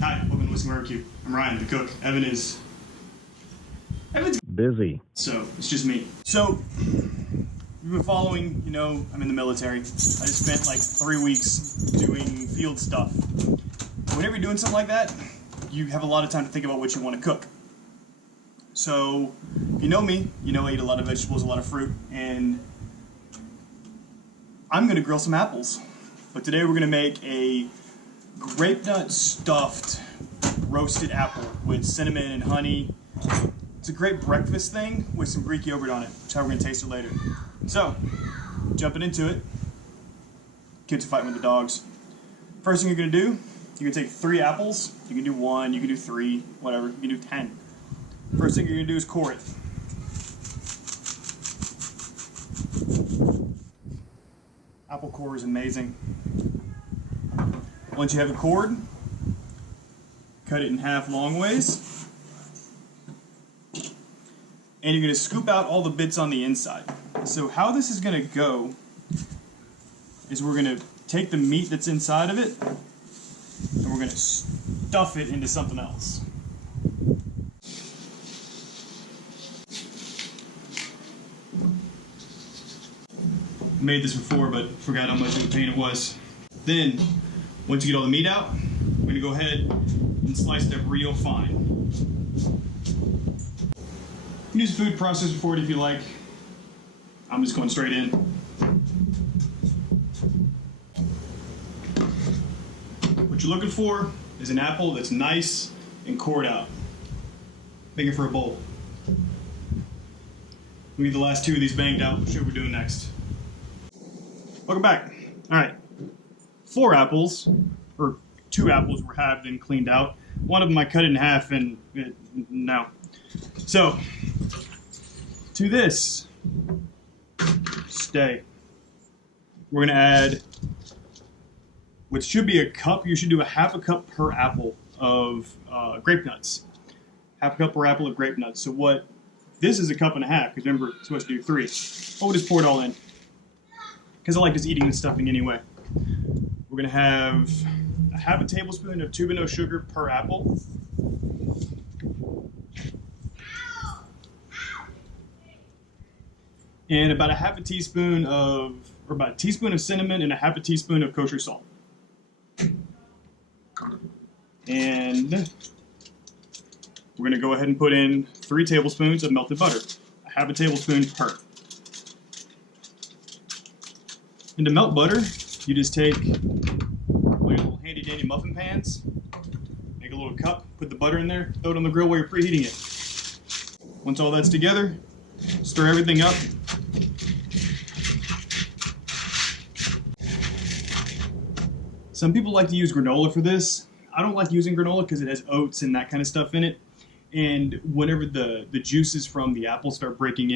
Hi, welcome to Whisky Barbecue. I'm Ryan, the cook. Evan's busy. So it's just me. So you've been following, you know, I'm in the military. I just spent like 3 weeks doing field stuff. Whenever you're doing something like that, you have a lot of time to think about what you want to cook. So you know me, you know I eat a lot of vegetables, a lot of fruit, and I'm gonna grill some apples. But today we're gonna make a grape nut stuffed roasted apple with cinnamon and honey. It's a great breakfast thing with some Greek yogurt on it, which is how we're going to taste it later. So, jumping into it. Kids are fighting with the dogs. First thing you're going to do, you're going to take 3 apples. You can do 1, you can do 3, whatever. You can do 10. First thing you're going to do is core it. Apple core is amazing. Once you have it cored, cut it in half long ways. And you're going to scoop out all the bits on the inside. So how this is going to go is we're going to take the meat that's inside of it and we're going to stuff it into something else. I made this before but forgot how much of a pain it was. Then, once you get all the meat out, we're going to go ahead and slice that real fine. You can use a food processor for it if you like. I'm just going straight in. What you're looking for is an apple that's nice and cored out. Make it for a bowl. We get the last 2 of these banged out. We'll show what we're doing next. Welcome back. All right. 4 apples, or 2 apples were halved and cleaned out. One of them I cut in half and no. So, to this, we're going to add what should be a cup. You should do a half a cup per apple of grape nuts. Half a cup per apple of grape nuts. So this is a cup and a half, because remember, it's supposed to do 3. But we'll just pour it all in, because I like just eating the stuffing anyway. We're going to have a half a tablespoon of tube-and-no sugar per apple. And about a half a teaspoon of, or about a teaspoon of cinnamon and a half a teaspoon of kosher salt. And we're going to go ahead and put in 3 tablespoons of melted butter. A half a tablespoon per. And to melt butter, you just take one of your little handy dandy muffin pans, make a little cup, put the butter in there, throw it on the grill while you're preheating it. Once all that's together, stir everything up. Some people like to use granola for this. I don't like using granola because it has oats and that kind of stuff in it. And whenever the juices from the apple start breaking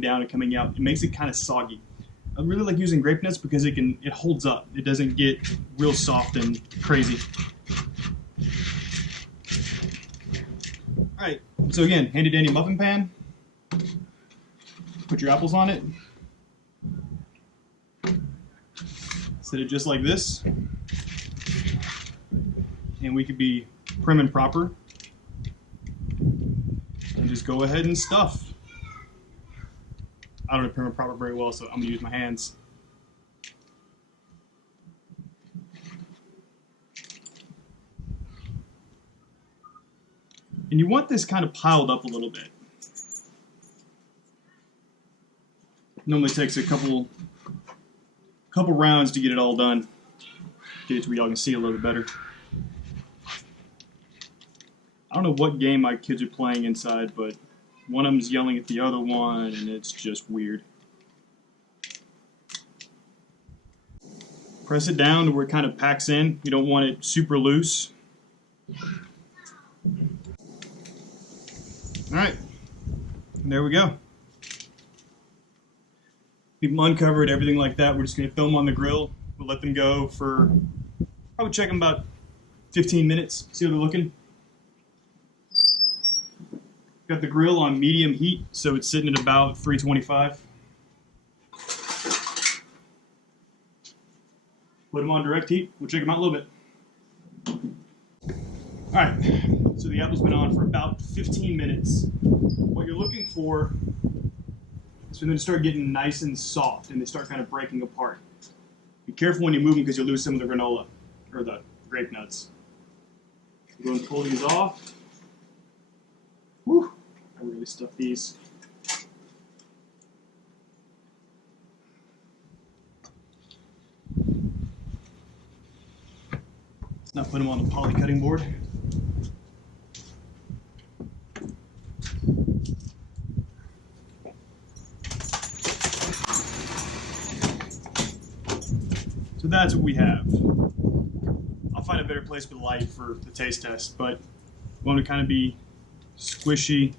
down and coming out, it makes it kind of soggy. I really like using grape nuts because it holds up. It doesn't get real soft and crazy. Alright, so again, handy dandy muffin pan. Put your apples on it. Set it just like this. And we could be prim and proper. And just go ahead and stuff. I don't know prim and proper very well, so I'm going to use my hands. And you want this kind of piled up a little bit. Normally takes a couple rounds to get it all done. Get it to where y'all can see a little bit better. I don't know what game my kids are playing inside, but one of them's yelling at the other one, and it's just weird. Press it down to where it kind of packs in. You don't want it super loose. Alright, there we go. Keep them uncovered, everything like that. We're just going to throw them on the grill. We'll let them go for, probably check them about 15 minutes, see how they're looking. Got the grill on medium heat, so it's sitting at about 325. Put them on direct heat. We'll check them out a little bit. Alright, so the apple's been on for about 15 minutes. What you're looking for is for them to start getting nice and soft and they start kind of breaking apart. Be careful when you move them because you'll lose some of the granola, or the grape nuts. Go and pull these off. Whew, I really stuffed these. Let's now put them on the poly cutting board. So that's what we have. I'll find a better place with light for the taste test, but we want to kind of be squishy,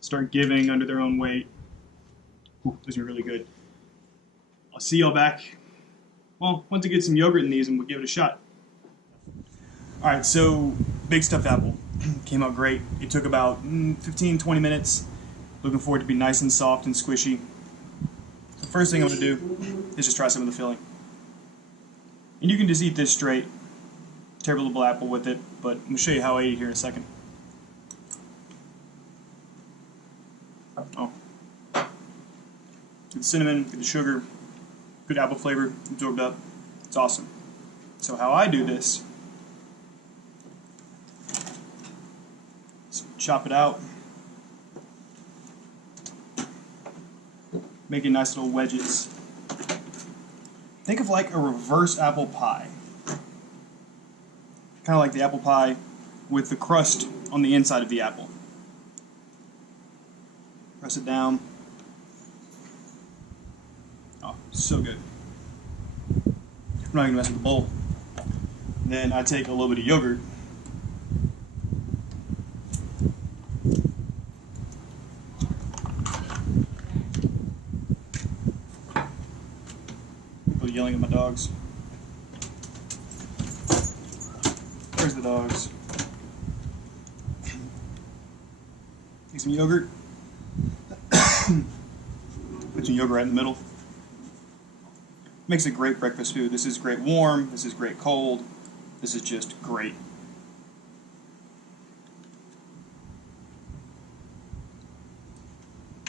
start giving under their own weight. Ooh, those are really good. I'll see y'all back, well, once I get some yogurt in these and we'll give it a shot. Alright, so big stuffed apple came out great. It took about 15-20 minutes. Looking for it to be nice and soft and squishy. The first thing I'm going to do is just try some of the filling. And you can just eat this straight. Terrible apple with it, but I'm going to show you how I eat it here in a second. Oh. Good cinnamon, good sugar, good apple flavor absorbed up. It's awesome. So how I do this, chop it out, making nice little wedges. Think of like a reverse apple pie. Kind of like the apple pie with the crust on the inside of the apple. Press it down. Oh, so good. I'm not going to mess with the bowl. Then I take a little bit of yogurt. People yelling at my dogs. There's the dogs. Take some yogurt. Put some yogurt right in the middle. Makes a great breakfast food. This is great warm. This is great cold. This is just great.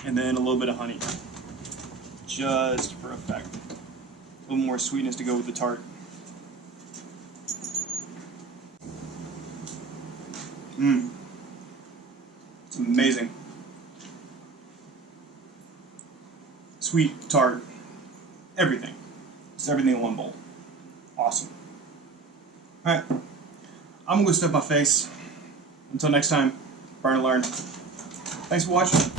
And then a little bit of honey. Just for effect. A little more sweetness to go with the tart. It's amazing. Sweet, tart, everything. It's everything in one bowl. Awesome. Alright, I'm gonna go stuff my face. Until next time, burn and learn. Thanks for watching.